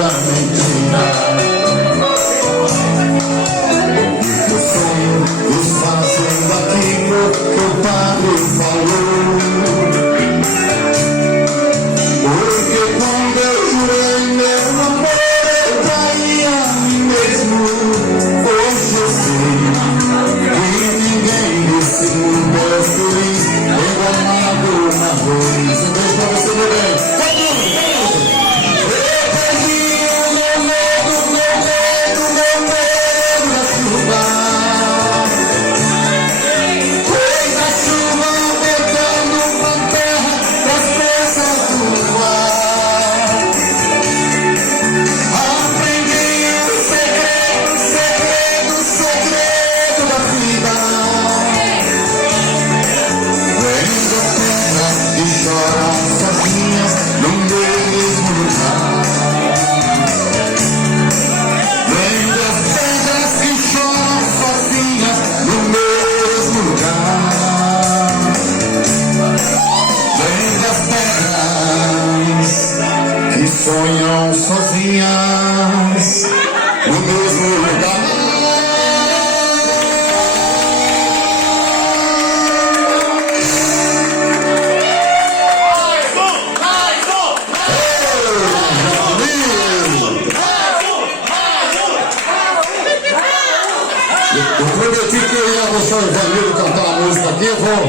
a mentira. E o sonho desfazendo aquilo que o padre falou. Porque quando eu jurei meu amor, eu traía a mim mesmo. Hoje eu sei que ninguém desse mundo é feliz, eu amado uma vez. Um beijo pra você, meu bem. Sonham sozinhas no mesmo lugar. Eu prometi que eu ia deixar o Ivanildo cantar a música aqui, eu vou.